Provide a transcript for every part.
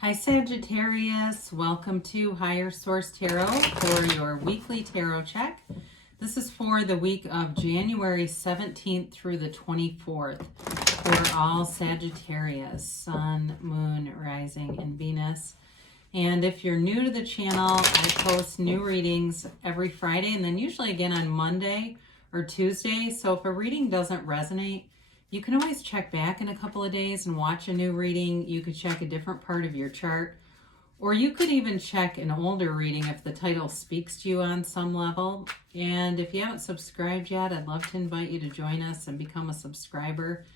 Hi Sagittarius, welcome to Higher Source Tarot for your weekly tarot check. This is for the week of January 17th through the 24th for all Sagittarius, Sun, Moon, Rising, and Venus. And if you're new to the channel, I post new readings every Friday and then usually again on Monday or Tuesday. So if a reading doesn't resonate, you can always check back in a couple of days and watch a new reading. You could check a different part of your chart, or you could even check an older reading if the title speaks to you on some level. And if you haven't subscribed yet, I'd love to invite you to join us and become a subscriber.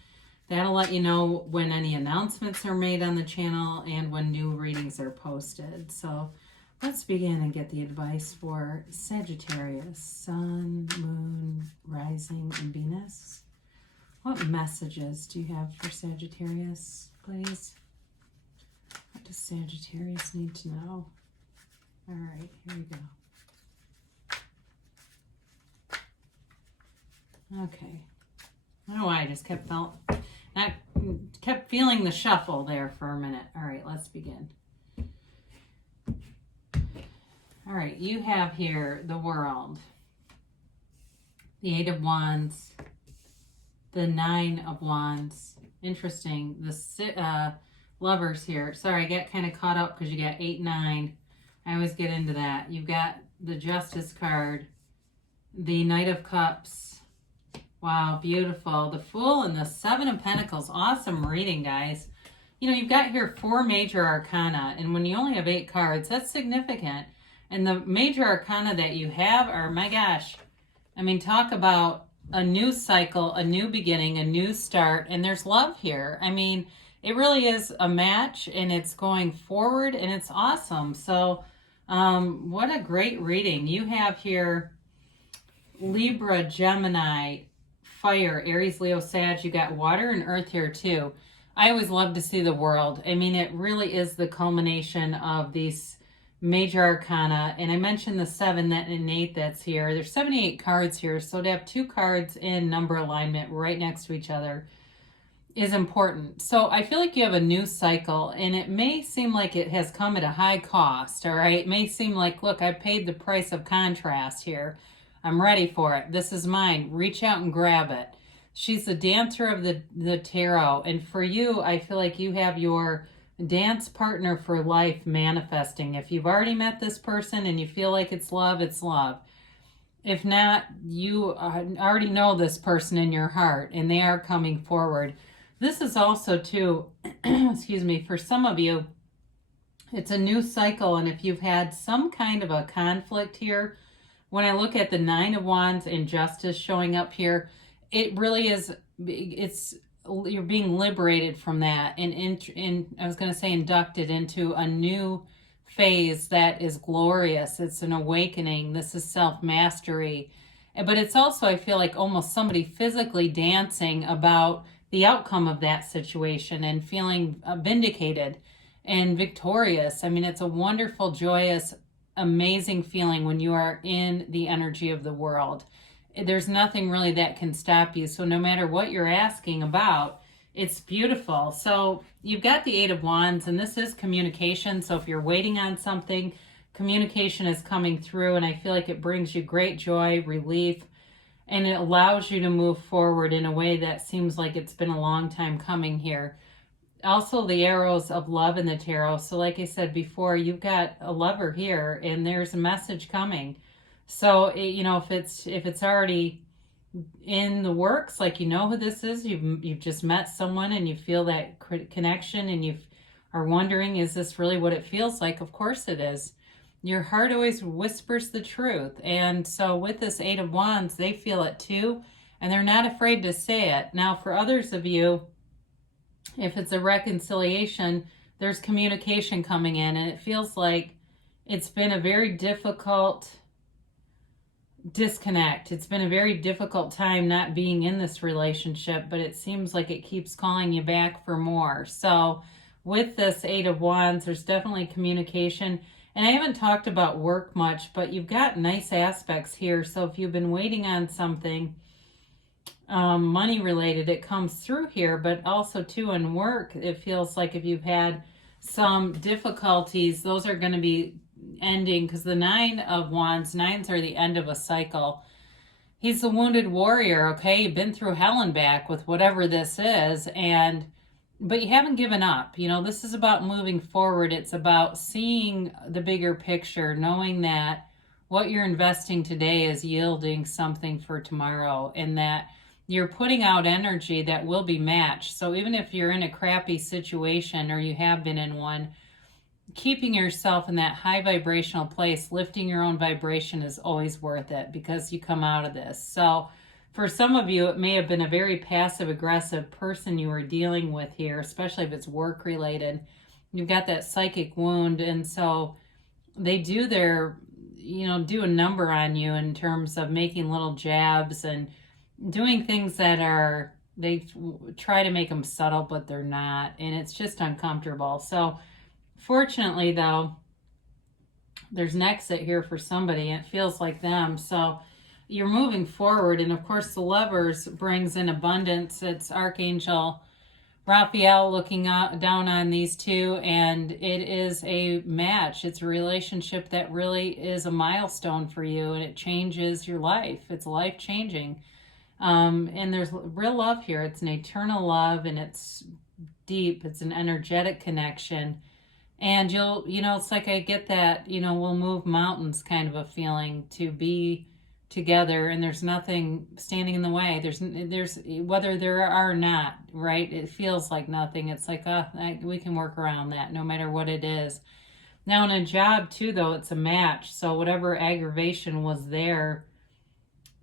That'll let you know when any announcements are made on the channel and when new readings are posted. So let's begin and get the advice for Sagittarius, Sun, Moon, Rising, and Venus. What messages do you have for Sagittarius, please? What does Sagittarius need to know? All right, here we go. Okay. I don't know why I just kept feeling the shuffle there for a minute. All right, let's begin. All right, you have here the World, the Eight of Wands, the Nine of Wands. Interesting. The Lovers here. Sorry, I get kind of caught up because you got 8, 9. I always get into that. You've got the Justice card, the Knight of Cups. Wow, beautiful. The Fool and the Seven of Pentacles. Awesome reading, guys. You know, you've got here 4 major arcana, and when you only have 8 cards, that's significant. And the major arcana that you have are, my gosh, I mean, talk about a new cycle, a new beginning, a new start, and there's love here. I mean, it really is a match, and it's going forward, and it's awesome. So, what a great reading. You have here Libra, Gemini, Fire, Aries, Leo, Sag. You got water and earth here too. I always love to see the World. I mean, it really is the culmination of these major arcana, and I mentioned the 7 and 8 that's here. There's 78 cards here, so to have 2 cards in number alignment right next to each other is important. So I feel like you have a new cycle, and it may seem like it has come at a high cost, all right? It may seem like, look, I paid the price of contrast here. I'm ready for it. This is mine. Reach out and grab it. She's the dancer of the tarot, and for you, I feel like you have your dance partner for life manifesting. If you've already met this person and you feel like it's love, it's love. If not, you already know this person in your heart and they are coming forward. This is also too, excuse me, for some of you, it's a new cycle. And if you've had some kind of a conflict here, when I look at the 9 of Wands and Justice showing up here, it really is, you're being liberated from that and I was going to say inducted into a new phase that is glorious. It's an awakening. This is self-mastery. But it's also, I feel like, almost somebody physically dancing about the outcome of that situation and feeling vindicated and victorious. I mean, it's a wonderful, joyous, amazing feeling when you are in the energy of the World. There's nothing really that can stop you. So no matter what you're asking about, it's beautiful. So you've got the 8 of Wands, and this is communication. So if you're waiting on something, communication is coming through, and I feel like it brings you great joy, relief, and it allows you to move forward in a way that seems like it's been a long time coming here. Also, the arrows of love in the tarot. So like I said before, you've got a lover here, and there's a message coming. So, you know, if it's already in the works, like you know who this is, you've just met someone and you feel that connection and you are wondering, is this really what it feels like? Of course it is. Your heart always whispers the truth. And so with this 8 of Wands, they feel it too, and they're not afraid to say it. Now, for others of you, if it's a reconciliation, there's communication coming in, and it feels like it's been a very difficult disconnect. It's been a very difficult time not being in this relationship, but it seems like it keeps calling you back for more. So with this 8 of Wands, there's definitely communication. And I haven't talked about work much, but you've got nice aspects here. So if you've been waiting on something money related, it comes through here, but also too in work, it feels like if you've had some difficulties, those are going to be ending, because the Nine of Wands, nines are the end of a cycle. He's the wounded warrior, okay? You've been through hell and back with whatever this is, but you haven't given up. You know, this is about moving forward. It's about seeing the bigger picture, knowing that what you're investing today is yielding something for tomorrow, and that you're putting out energy that will be matched. So even if you're in a crappy situation, or you have been in one, keeping yourself in that high vibrational place, lifting your own vibration, is always worth it, because you come out of this. So for some of you, it may have been a very passive aggressive person you were dealing with here, especially if it's work related. You've got that psychic wound, and so they do do a number on you in terms of making little jabs and doing things that they try to make them subtle, but they're not, and it's just uncomfortable. So fortunately, though, there's an exit here for somebody, and it feels like them. So you're moving forward, and of course, the Lovers brings in abundance. It's Archangel Raphael looking down on these two, and it is a match. It's a relationship that really is a milestone for you, and it changes your life. It's life-changing. And there's real love here. It's an eternal love, and it's deep. It's an energetic connection. And it's like I get that, we'll move mountains kind of a feeling, to be together, and there's nothing standing in the way. There's whether there are or not, right? It feels like nothing. It's like, we can work around that no matter what it is. Now in a job too, though, it's a match. So whatever aggravation was there,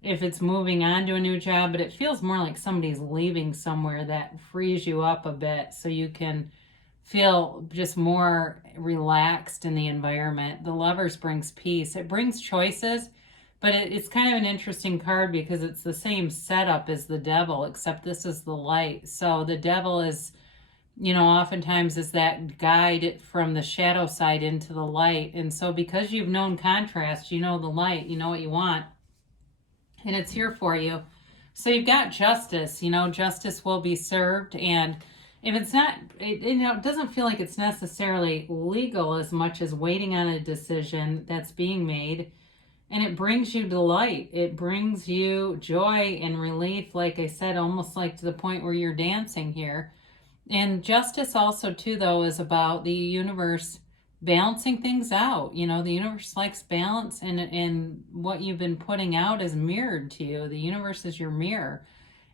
if it's moving on to a new job, but it feels more like somebody's leaving somewhere, that frees you up a bit so you can feel just more relaxed in the environment. The Lovers brings peace. It brings choices, but it's kind of an interesting card, because it's the same setup as the Devil, except this is the light. So the Devil is, oftentimes is that guide from the shadow side into the light. And so because you've known contrast, you know the light, you know what you want, and it's here for you. So you've got justice. Justice will be served, and if it's not, it doesn't feel like it's necessarily legal as much as waiting on a decision that's being made. And it brings you delight. It brings you joy and relief, like I said, almost like to the point where you're dancing here. And justice also, too, though, is about the universe balancing things out. The universe likes balance, and what you've been putting out is mirrored to you. The universe is your mirror.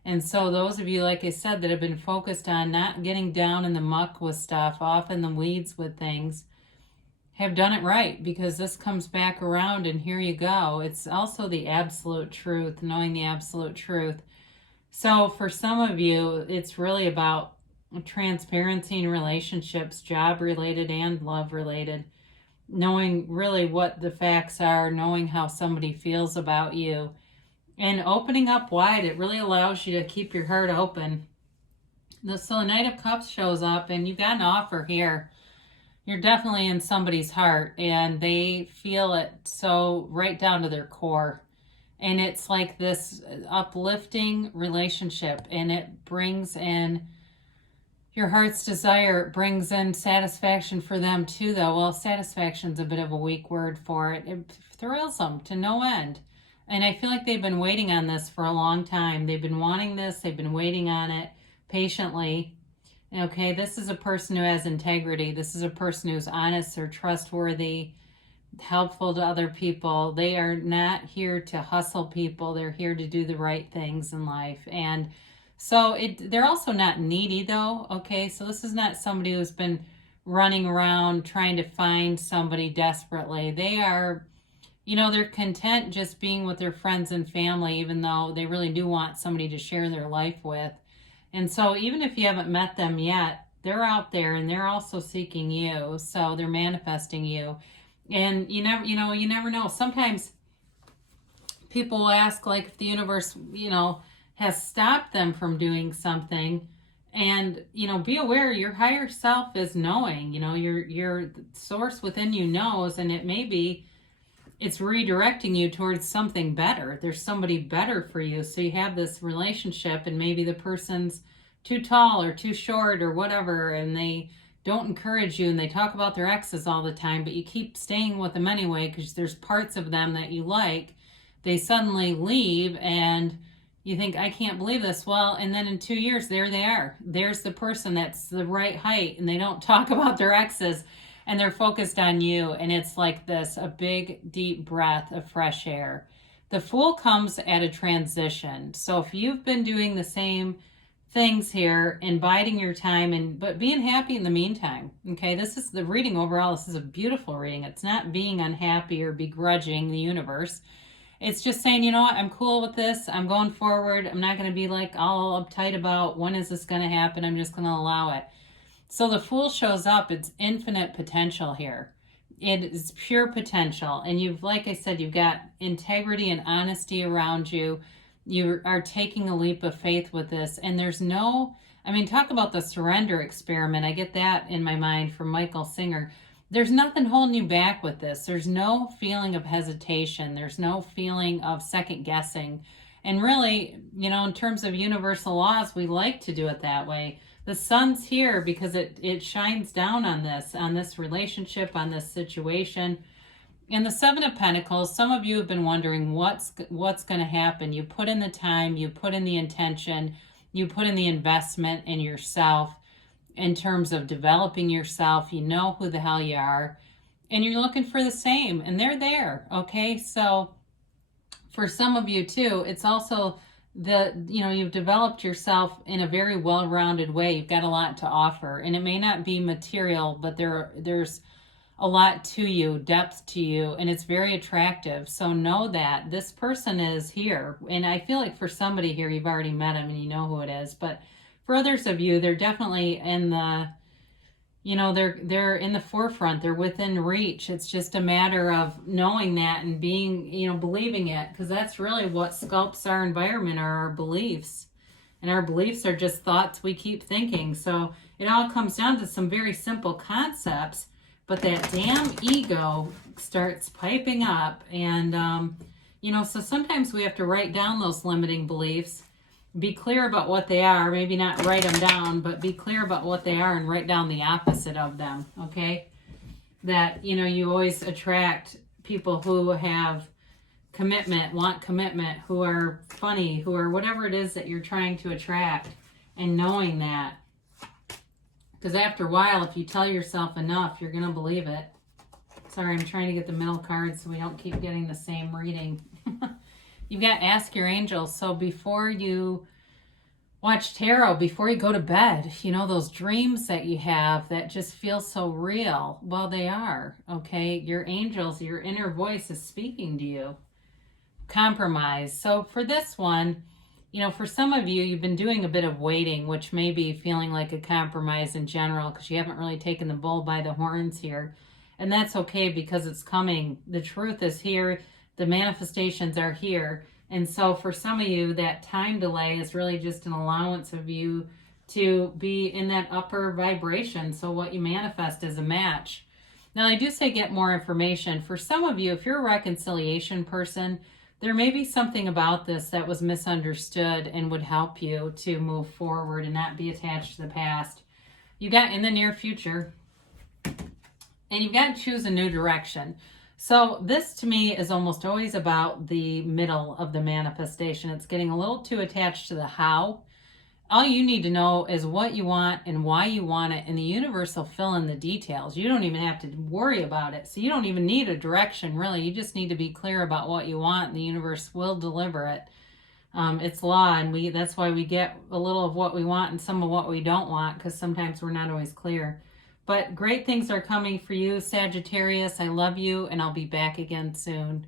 And so those of you, like I said, that have been focused on not getting down in the muck with stuff, off in the weeds with things, have done it right, because this comes back around, and here you go. It's also the absolute truth, knowing the absolute truth. So for some of you, it's really about transparency in relationships, job related and love related, knowing really what the facts are, knowing how somebody feels about you, and opening up wide. It really allows you to keep your heart open. So the Knight of Cups shows up, and you've got an offer here. You're definitely in somebody's heart, and they feel it so right down to their core. And it's like this uplifting relationship, and it brings in your heart's desire. It brings in satisfaction for them too, though. Well, satisfaction's a bit of a weak word for it. It thrills them to no end. And I feel like they've been waiting on this for a long time. They've been wanting this. They've been waiting on it patiently. Okay, this is a person who has integrity. This is a person who's honest or trustworthy, helpful to other people. They are not here to hustle people. They're here to do the right things in life. And so they're also not needy, though. Okay, so this is not somebody who's been running around trying to find somebody desperately. They are, they're content just being with their friends and family, even though they really do want somebody to share their life with. And so even if you haven't met them yet, they're out there, and they're also seeking you. So they're manifesting you. And you never know. Sometimes people will ask, like, if the universe, has stopped them from doing something. And, be aware your higher self is knowing, your source within you knows, and it may be it's redirecting you towards something better. There's somebody better for you. So you have this relationship, and maybe the person's too tall or too short or whatever, and they don't encourage you, and they talk about their exes all the time, but you keep staying with them anyway because there's parts of them that you like, they suddenly leave and you think, I can't believe this. Well, and then in 2 years, there they are. There's the person that's the right height, and they don't talk about their exes, and they're focused on you. And it's like this, a big, deep breath of fresh air. The Fool comes at a transition. So if you've been doing the same things here and biding your time, but being happy in the meantime, okay, this is the reading overall. This is a beautiful reading. It's not being unhappy or begrudging the universe. It's just saying, you know what, I'm cool with this. I'm going forward. I'm not going to be like all uptight about when is this going to happen. I'm just going to allow it. So the Fool shows up. It's infinite potential here. It is pure potential. And you've, like I said, you've got integrity and honesty around you. You are taking a leap of faith with this. And there's no, I mean, talk about the surrender experiment. I get that in my mind from Michael Singer. There's nothing holding you back with this. There's no feeling of hesitation. There's no feeling of second guessing. And really, you know, in terms of universal laws, we like to do it that way. The sun's here because it shines down on this relationship, on this situation. And the Seven of Pentacles, some of you have been wondering what's going to happen. You put in the time, you put in the intention, you put in the investment in yourself. In terms of developing yourself, you know who the hell you are, and you're looking for the same, and they're there, okay? So for some of you too, it's also you've developed yourself in a very well-rounded way. You've got a lot to offer, and it may not be material, but there's a lot to you, depth to you, and it's very attractive. So know that this person is here, and I feel like for somebody here, you've already met him and you know who it is, but for others of you, they're definitely in the, they're in the forefront. They're within reach. It's just a matter of knowing that and being, believing it, because that's really what sculpts our environment, are our beliefs. And our beliefs are just thoughts we keep thinking. So it all comes down to some very simple concepts, but that damn ego starts piping up. And, so sometimes we have to write down those limiting beliefs. Be clear about what they are. Maybe not write them down, but be clear about what they are and write down the opposite of them, okay? That, you always attract people who have commitment, want commitment, who are funny, who are whatever it is that you're trying to attract, and knowing that. Because after a while, if you tell yourself enough, you're going to believe it. Sorry, I'm trying to get the middle card so we don't keep getting the same reading. You've got Ask Your Angels. So before you watch tarot, before you go to bed, those dreams that you have that just feel so real. Well, they are, okay? Your angels, your inner voice is speaking to you. Compromise. So for this one, for some of you, you've been doing a bit of waiting, which may be feeling like a compromise in general because you haven't really taken the bull by the horns here. And that's okay because it's coming. The truth is here. The manifestations are here. And so for some of you, that time delay is really just an allowance of you to be in that upper vibration. So what you manifest is a match. Now, I do say get more information. For some of you, if you're a reconciliation person, there may be something about this that was misunderstood and would help you to move forward and not be attached to the past. You got in the near future, and you've got to choose a new direction. So this to me is almost always about the middle of the manifestation. It's getting a little too attached to the how. All you need to know is what you want and why you want it, and the universe will fill in the details. You don't even have to worry about it. So you don't even need a direction, really. You just need to be clear about what you want, and the universe will deliver it. It's law, and that's why we get a little of what we want and some of what we don't want, because sometimes we're not always clear. But great things are coming for you, Sagittarius. I love you, and I'll be back again soon.